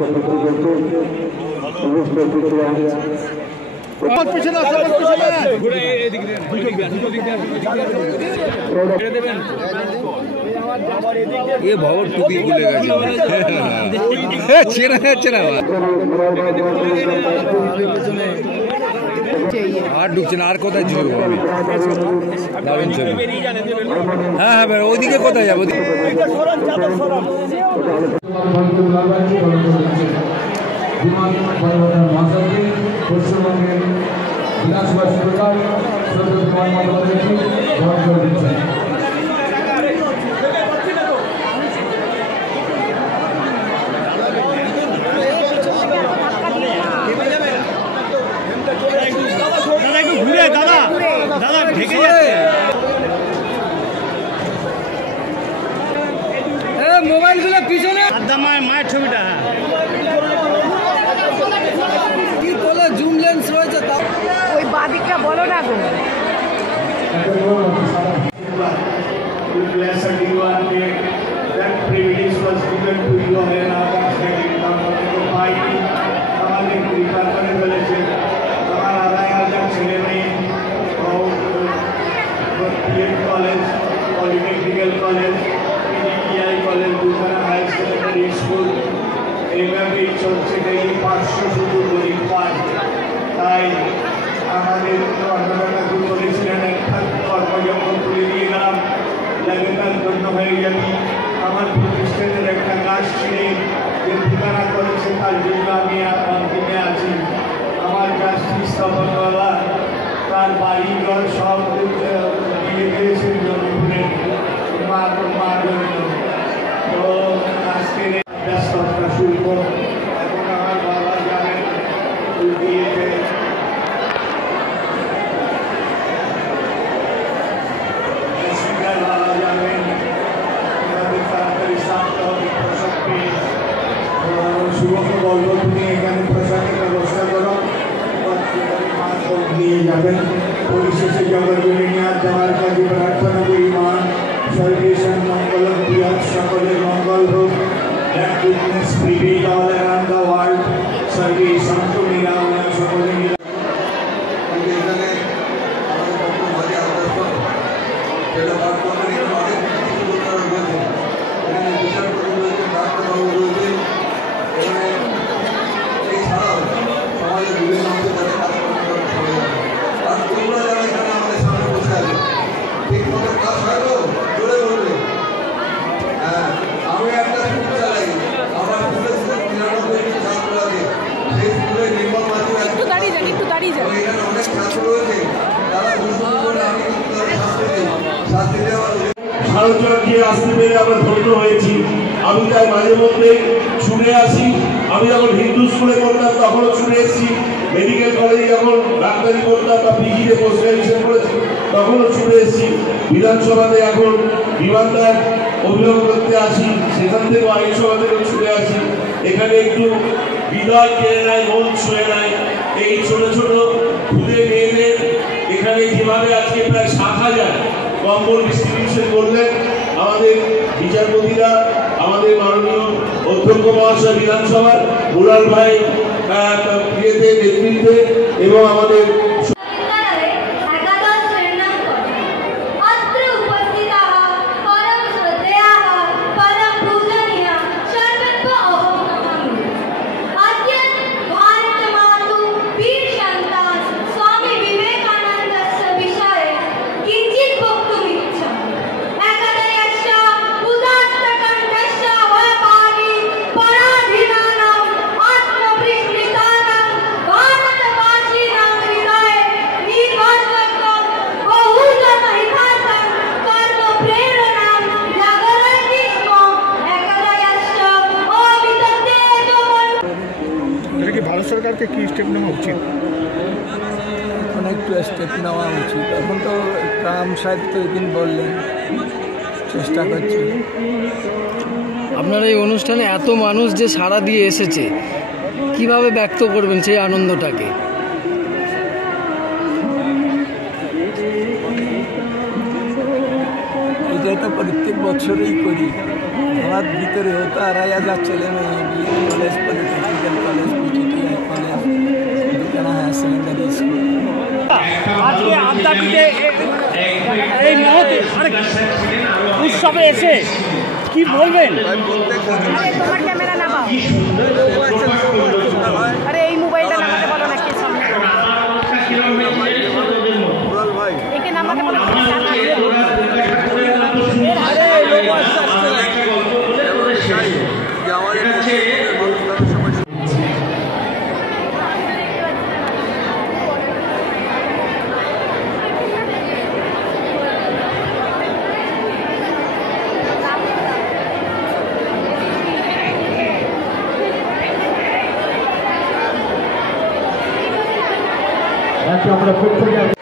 ये भवर टुपी खुले चेहरा चेहरा আর ঢুকছে না আর কোথায় ছিল দারুণ ছবি হ্যাঁ হ্যাঁ ভাই ওইদিকে কোথায় যাবো পশ্চিমবঙ্গের বিধানসভা স্পিকার সৈয়দ কুমার মালবাদীকে গ্রহণ করে দিচ্ছেন। মোবাইল গুলো পিছনে মায়ের ছবিটা কি তোলা জুম লেন্স রয়েছে তাও ওই বাদিকটা বলো না গো पॉलिटेक्निकल कॉलेज पीजीआई कॉलेज दूसरा हाई सेकेंडरी स्कूल এইভাবেই চলছে ডেইলি 500 শুধু গরিব পায় তাই আমাদের কর্মকর্তা বলেছিলেন একটা কর্মযজ্ঞ তুলে দিয়ে গেলাম লাগাতার জন্য হয়ে যাবি আমার প্রতিষ্ঠানের একটা গাছ ছিঁড়ে যে ঠিকানা করেছে তার জন্য আমি অন্তিমে আছি আমার গাছটি স্থাপনওয়ালা তার বাড়ি ঘর সব দিয়ে দিয়েছেন জমিপুরে মা জন্য তো আজকের ব্যস্ততা শুল্ক এখন আমার বাবা জানেন দিয়েছে বাবা জানেন তাড়াতাড়ি সাথে পোশাক পেয়ে শুভকে বলবো তুমি এখানে পোশাকের ব্যবস্থা করো নিয়ে যাবেন পরিশেষে জগৎ যাওয়ার কাজে প্রার্থনা করি মা সর্বেশন মঙ্গল প্রিয় সকলের মঙ্গল হোক that goodness prevail all around the world সর্বেশন তো নিরাময় সকলে ভারতীয় দিয়ে আসতে পেরে আমরা ধন্য হয়েছি আমি তাই মাঝে মধ্যে ছুটে আসি আমি যখন হিন্দু স্কুলে পড়তাম তখনও ছুটে এসেছি মেডিকেল কলেজে যখন ডাক্তারি করতাম বা পিজিতে পোস্ট গ্রাজুয়েশন করেছি তখনও ছুটে এসেছি বিধানসভাতে এখন বিমানদার অভিযোগ করতে আসি সেখান থেকে আইনসভা থেকেও ছুটে আসি এখানে একটু বিদায় কেড়ে নেয় মন ছুঁয়ে নেয় এই ছোট ছোট খুদে মেয়েদের এখানে যেভাবে আজকে প্রায় 7,000 কম্বল ডিস্ট্রিবিউশন করলেন আমাদের বিচারপতিরা আমাদের মাননীয় অধ্যক্ষ মহাশয় বিধানসভার মুরাল ভাই নেতৃত্বে এবং আমাদের ভারত সরকারকে কি স্টেপ নেওয়া উচিত এখন একটু স্টেপ নেওয়া উচিত এখন তো ট্রাম সাহেব তো একদিন বললেন চেষ্টা করছে আপনার এই অনুষ্ঠানে এত মানুষ যে সাড়া দিয়ে এসেছে কিভাবে ব্যক্ত করবেন সেই আনন্দটাকে এটা তো প্রত্যেক বছরই করি আমার ভিতরে হতো 2,500 ছেলে মেয়ে college medical college, PTTI college, দুখানা হায়ার সেকেন্ডারি স্কুল। আজকে আদ্যাপীঠে এই মহতে উৎসবে এসে কি বলবেন? আরে তোমার ক্যামেরা নামাও। আরে এই মোবাইলটা নামাতে বলো না, কে সামনে একে নামাতে বলো। আমরা প্রত্যেকে